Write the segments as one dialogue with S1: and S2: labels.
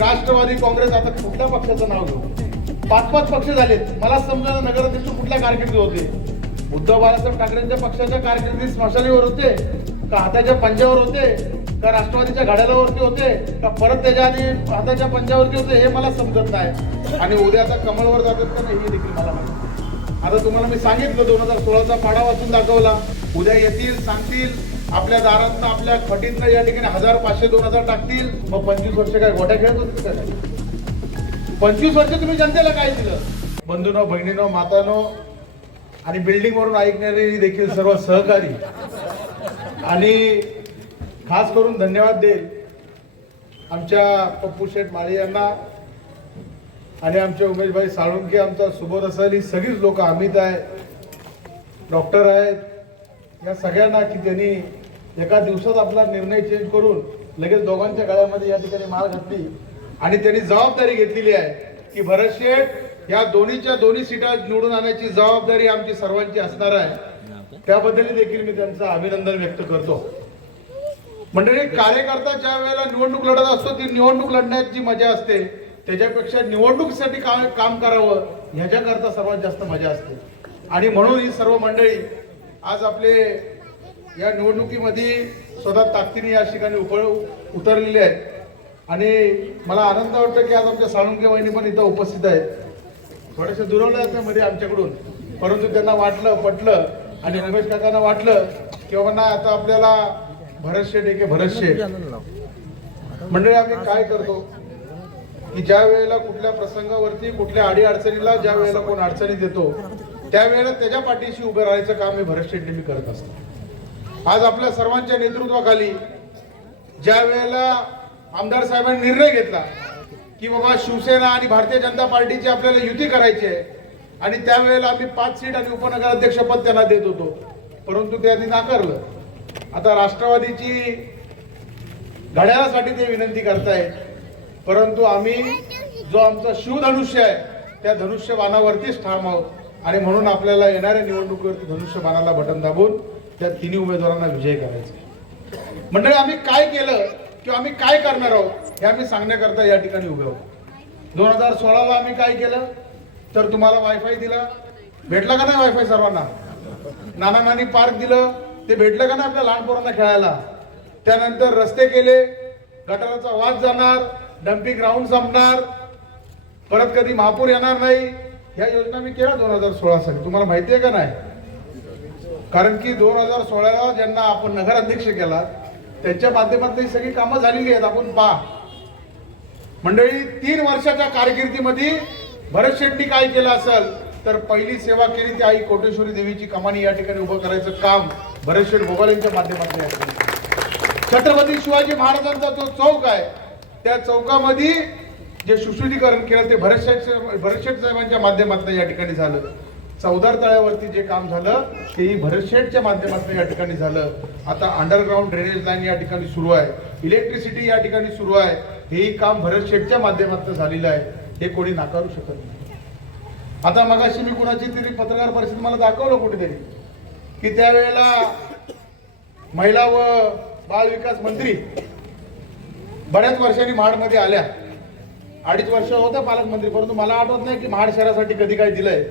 S1: राष्ट्रवादी काँग्रेस आता कुठल्या पक्षाचं नाव घेऊ? पाच पाच पक्ष झालेत. मला समजा नगराध्यक्ष कुठल्या कारकिर्दी होते? उद्धव बाळासाहेब ठाकरेंच्या पक्षाच्या कारकिर्दीत स्मशानीवर होते का हाताच्या पंजावर होते का राष्ट्रवादीच्या घड्यालावरती होते का परत त्याच्या आधी हाताच्या पंजावरती होते हे मला समजत नाही. आणि उद्या आता कमळवर जातात का नाही हे देखील मला माहिती आता तुम्हाला मी सांगितलं दोन हजार सोळाचा पाडा वाचून दाखवला. उद्या येतील सांगतील. आपल्या दारातनं आपल्या खटीतनं या ठिकाणी हजार पाचशे दोन हजार टाकतील. मग पंचवीस वर्ष काय गोट्या खेळत होते काय? पंचवीस वर्ष तुम्ही जनतेला काय दिलं? बंधूनो बहिणीनो मातानो आणि बिल्डिंग वरून ऐकणारे देखील सर्व सहकारी. आणि खास करून धन्यवाद देईल आमच्या पप्पू शेठ माळी यांना आणि आमचे उमेशभाई साळुंके आमचा सुबोध असेल ही सगळीच लोक अमित आहे डॉक्टर आहेत. या सगळ्यांना की त्यांनी एका दिवसात आपला निर्णय चेंज करून लगेच दोघांच्या गळ्यामध्ये या ठिकाणी माल घातली. आणि त्यांनी जबाबदारी घेतलेली आहे की भरत शेठ या दोन्हीच्या दोन्ही सीटा निवडून आणण्याची जबाबदारी आमची सर्वांची असणार आहे. त्याबद्दल देखील मी त्यांचं अभिनंदन व्यक्त करतो. मंडळी कार्यकर्ता ज्या वेळेला निवडणूक लढत असतो ती निवडणूक लढण्याची मजा असते त्याच्यापेक्षा निवडणुकीसाठी काम काम करावं ह्याच्याकरता सर्वात जास्त मजा असते. आणि म्हणून ही सर्व मंडळी आज आपले या निवडणुकीमध्ये स्वतः ताकदीने या ठिकाणी उप उतरलेले आहेत. आणि मला आनंद वाटतो की आज आमच्या साळुंके वहिनी पण इथं उपस्थित आहेत. थोडेसे दुरवलं जातं मध्ये आमच्याकडून परंतु त्यांना वाटलं पटलं आणि रमेश काकांना वाटलं की ना आता आपल्याला भरतशेठ शेठ आहे मंडळी आम्ही काय करतो? की ज्या वेळेला कुठल्या प्रसंगावरती कुठल्या आडी अडचणीला ज्या वेळेला कोण अडचणी देतो त्यावेळेला त्याच्या पाठीशी उभं राहायचं काम मी भरत शेट्टी मी करत असतो. आज आपल्या सर्वांच्या नेतृत्वाखाली ज्या वेळेला आमदार साहेबांनी निर्णय घेतला की बाबा शिवसेना आणि भारतीय जनता पार्टीची आपल्याला युती करायची आहे आणि त्यावेळेला आम्ही पाच सीट आणि उपनगराध्यक्ष पद त्यांना देत होतो परंतु त्यांनी नाकारलं. आता राष्ट्रवादीची घड्याळासाठी ते विनंती करतायत परंतु आम्ही जो आमचा शिवधनुष्य आहे त्या धनुष्यबाणावरतीच ठाम आहोत आणि म्हणून आपल्याला येणाऱ्या निवडणुकीवरती धनुष्यबाणाला बटन दाबून त्या तिन्ही उमेदवारांना विजय करायचा मंडळी आम्ही काय केलं किंवा आम्ही काय करणार आहोत हे आम्ही सांगण्याकरता या ठिकाणी उभे आहोत. दोन हजार सोळाला आम्ही काय केलं? तर तुम्हाला वायफाय दिला. भेटला का नाही वायफाय सर्वांना? नाना नानी पार्क दिलं. ते भेटलं का नाही आपल्या लहान पोरांना खेळायला? त्यानंतर रस्ते केले. गटाराचा वाद जाणार. डम्पिंग ग्राउंड संपणार. परत कधी महापूर येणार नाही. ह्या योजना मी केल्या दोन हजार सोळा साली. तुम्हाला माहिती आहे का नाही? कारण की दोन हजार सोळाला ज्यांना आपण नगराध्यक्ष केला त्यांच्या माध्यमातून सगळी कामं झालेली आहेत. आपण पहा. मंडळी तीन वर्षाच्या कारकिर्दीमध्ये भरत शेट्टी काय केलं असेल तर पहिली सेवा केली ती आई कोटेश्वरी देवीची कमानी या ठिकाणी उभं करायचं काम भरत शेठ भोगाल यांच्या माध्यमातून छत्रपती शिवाजी महाराजांचा जो चौक आहे त्या चौकामध्ये जे सुशोधीकरण केलं ते भरत शेठ भरत शेठ साहेबांच्या माध्यमातून या ठिकाणी झालं. चौदार तळ्यावरती जे काम झालं तेही भरतशेठच्या माध्यमातून या ठिकाणी झालं. आता अंडरग्राऊंड ड्रेनेज लाईन या ठिकाणी सुरू आहे. इलेक्ट्रिसिटी या ठिकाणी सुरू आहे. हेही काम भरतशेठच्या माध्यमातून झालेलं आहे. हे कोणी नाकारू शकत नाही. आता मगाशी मी कुणाची तरी पत्रकार परिषद मला दाखवलं कुठेतरी की त्यावेळेला महिला व बाल विकास मंत्री बऱ्याच वर्षांनी महाडमध्ये आल्या. अडीच वर्ष होतं पालकमंत्री परंतु मला आठवत नाही की महाड शहरासाठी कधी काय दिलंय.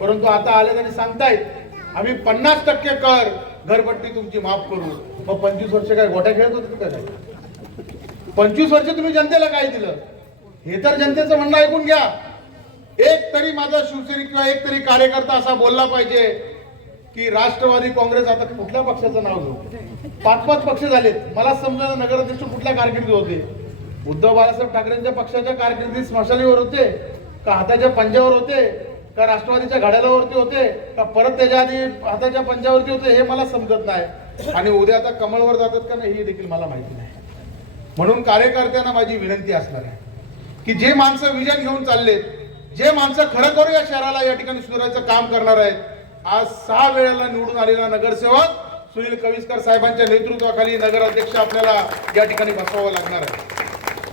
S1: परंतु आता आले त्यांनी सांगतायत आम्ही पन्नास टक्के कर घरपट्टी तुमची माफ करू. मग पंचवीस वर्ष काय गोट्या खेळत होते काय? पंचवीस वर्ष तुम्ही जनतेला काय दिलं? हे तर जनतेचं म्हणणं ऐकून घ्या. एक तरी माझा शिवसैनिक किंवा एक तरी कार्यकर्ता असा बोलला पाहिजे की राष्ट्रवादी काँग्रेस आता कुठल्या पक्षाचं नाव घेऊ? पाच पाच पक्ष झालेत. मला समजा नगराध्यक्ष कुठल्या कारकिर्दी होते? उद्धव बाळासाहेब ठाकरेंच्या पक्षाच्या कारकिर्दीत स्मशानीवर होते का हाताच्या पंजावर होते? का राष्ट्रवादीच्या घड्याळावरती होते का परत त्याच्या आधी हाताच्या पंजावरती होते हे मला समजत नाही. आणि उद्या आता कमळवर जातात का नाही हे देखील मला माहिती नाही. म्हणून कार्यकर्त्यांना माझी विनंती असणार आहे की जे माणसं विजन घेऊन चाललेत जे माणसं खरं या शहराला या ठिकाणी सुधारायचं काम करणार आहेत आज सहा वेळेला निवडून आलेला नगरसेवक सुनील कविस्कर साहेबांच्या नेतृत्वाखाली नगराध्यक्ष आपल्याला या ठिकाणी बसवावं लागणार आहे.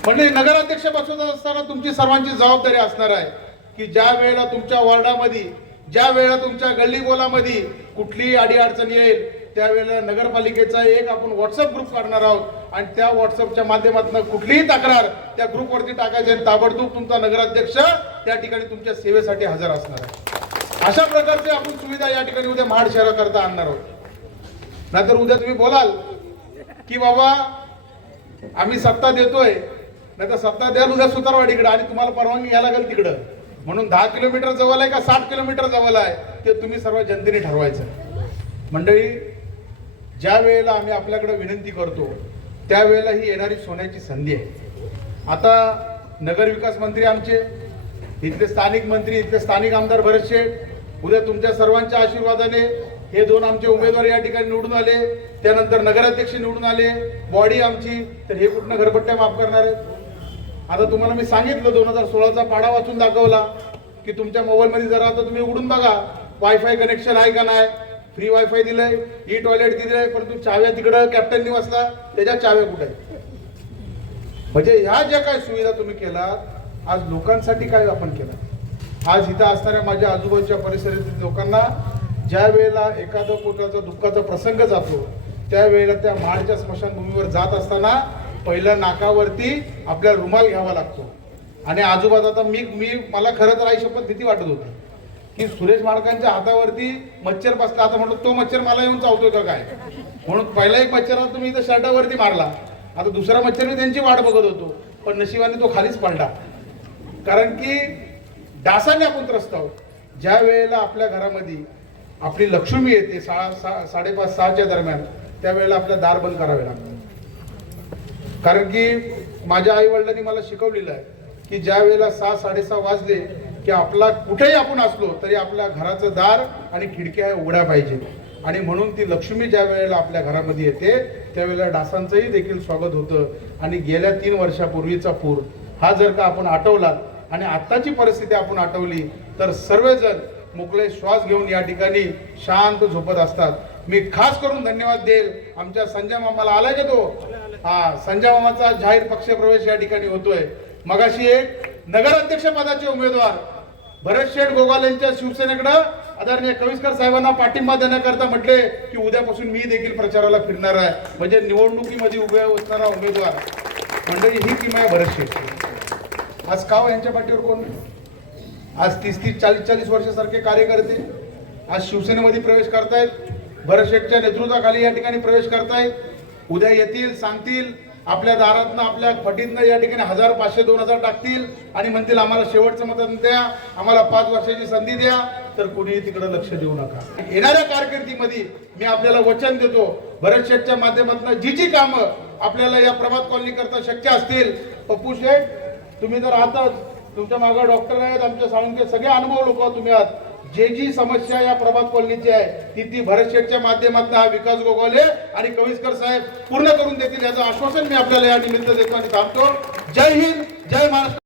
S1: म्हणजे नगराध्यक्ष बसवत असताना तुमची सर्वांची जबाबदारी असणार आहे. की ज्या वेळेला तुमच्या वॉर्डामध्ये ज्या वेळेला तुमच्या गल्ली बोलामध्ये कुठलीही अडीअडचणी येईल त्यावेळेला नगरपालिकेचा एक आपण व्हॉट्सअप ग्रुप काढणार आहोत. आणि त्या व्हॉट्सअपच्या माध्यमातून कुठलीही तक्रार त्या ग्रुपवरती टाकायची आणि ताबडतोब तुमचा नगराध्यक्ष त्या ठिकाणी तुमच्या सेवेसाठी हजर असणार आहे. अशा प्रकारची आपण सुविधा या ठिकाणी उद्या महाड शहराकरता आणणार आहोत. नाहीतर उद्या तुम्ही बोलाल की बाबा आम्ही सत्ता देतोय. नाही तर सत्ता द्याल उद्या सुतारवाडीकडे आणि तुम्हाला परवानगी घ्यायला लागेल तिकडं. म्हणून दहा किलोमीटर जवळ आहे का साठ किलोमीटर जवळ आहे? ते तुम्ही सर्व जनतेने ठरवायचं. मंडळी ज्या वेळेला आम्ही आपल्याकडे विनंती करतो त्यावेळेला ही येणारी सोन्याची संधी आहे. आता नगरविकास मंत्री आमचे इथले स्थानिक मंत्री इथले स्थानिक आमदार बरेचसे उद्या तुमच्या सर्वांच्या आशीर्वादाने हे दोन आमचे उमेदवार या ठिकाणी निवडून आले त्यानंतर नगराध्यक्ष निवडून आले बॉडी आमची तर हे कुठनं घरपट्ट्या माफ करणार आहेत आता तुम्हाला मी सांगितलं दोन हजार सोळाचा पाडा वाचून दाखवला की तुमच्या मोबाईलमध्ये जरा आता तुम्ही उघडून बघा वायफाय कनेक्शन आहे का नाही फ्री वायफाय दिलंय ई टॉयलेट दिलंय परंतु चाव्या तिकडं कॅप्टन निवासला त्याच्या चाव्या कुठे आहेत? म्हणजे ह्या ज्या काही सुविधा तुम्ही केला आज लोकांसाठी काय आपण केलं आज इथं असणाऱ्या माझ्या आजूबाजूच्या परिसरातील लोकांना ज्या वेळेला एखादं कोटाचा दुःखाचा प्रसंग जातो त्यावेळेला त्या माळच्या स्मशानभूमीवर जात असताना पहिल्या नाकावरती आपल्याला रुमाल घ्यावा लागतो. आणि आजूबाजू आता मी मी मला खरं तर आई शपथ भीती वाटत होती. की सुरेश माडकांच्या हातावरती मच्छर बसला. आता म्हणतो तो मच्छर मला येऊन चावतोय का काय? म्हणून पहिला एक मच्छर तुम्ही इथं शर्टावरती मारला. आता दुसरा मच्छर मी त्यांची वाट बघत होतो. पण नशिबाने तो खालीच पडला. कारण की डासाने आपण त्रस्त आहोत. ज्या वेळेला आपल्या घरामध्ये आपली लक्ष्मी येते सहा सा साडेपाच सहाच्या दरम्यान त्यावेळेला आपलं दार बंद करावे लागतं कारण की माझ्या आई वडिलांनी मला शिकवलेलं आहे की ज्या वेळेला सहा साडेसहा वाजले की आपला कुठेही आपण असलो तरी आपल्या घराचं दार आणि खिडक्या उघड्या पाहिजे आणि म्हणून ती लक्ष्मी ज्या वेळेला आपल्या घरामध्ये येते त्यावेळेला डासांचंही देखील स्वागत होतं. आणि गेल्या तीन वर्षापूर्वीचा पूर हा जर का आपण आठवला आणि आत्ताची परिस्थिती आपण आठवली तर सर्वजण मोकळे श्वास घेऊन या ठिकाणी शांत झोपत असतात. मी खास करून धन्यवाद देईल. आमच्या संजय मामाला आलाय का तो? हा संजय मामाचा जाहीर पक्षप्रवेश या ठिकाणी होतोय. मगाशी एक नगराध्यक्ष पदाचे उमेदवार भरत शेठ गोगाल यांच्या शिवसेनेकडं आदरणीय कविस्कर साहेबांना पाठिंबा देण्याकरता म्हटले की उद्यापासून मी देखील प्रचाराला फिरणार आहे. म्हणजे निवडणुकीमध्ये उभे असणारा उमेदवार मंडळी ही किमया भरत शेठ. आज काव हो यांच्या पाठीवर कोण? आज तीस तीस चाळीस चाळीस वर्षासारखे कार्यकर्ते आज शिवसेनेमध्ये प्रवेश करतायत. भरत शेठच्या नेतृत्वाखाली या ठिकाणी प्रवेश करतायत. उद्या येतील सांगतील. आपल्या दारातनं आपल्या फटीतनं या ठिकाणी हजार पाचशे दोन हजार टाकतील आणि म्हणतील आम्हाला शेवटचं मतदान द्या आम्हाला पाच वर्षाची संधी द्या. तर कुणीही तिकडे लक्ष देऊ नका. येणाऱ्या कारकिर्दीमध्ये मी आपल्याला वचन देतो भरत शेठच्या माध्यमातून जी जी कामं आपल्याला या प्रभात कॉलनी करता शक्य असतील. पप्पू शेठ तुम्ही जर आहातच तुमच्या मागे डॉक्टर आहेत आमच्या साळुंके सगळे अनुभव लोक तुम्ही आहात. जे जी समस्या या प्रभात कॉलनीची आहे ती ती भरत शेठच्या माध्यमातून हा विकास गोगावले आणि कविस्कर साहेब पूर्ण करून देतील याचं आश्वासन मी आपल्याला या निमित्त देतो आणि थांबतो. जय हिंद जय महाराष्ट्र.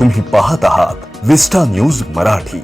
S2: तुम्ही पाहत आहात विस्टा न्यूज मराठी.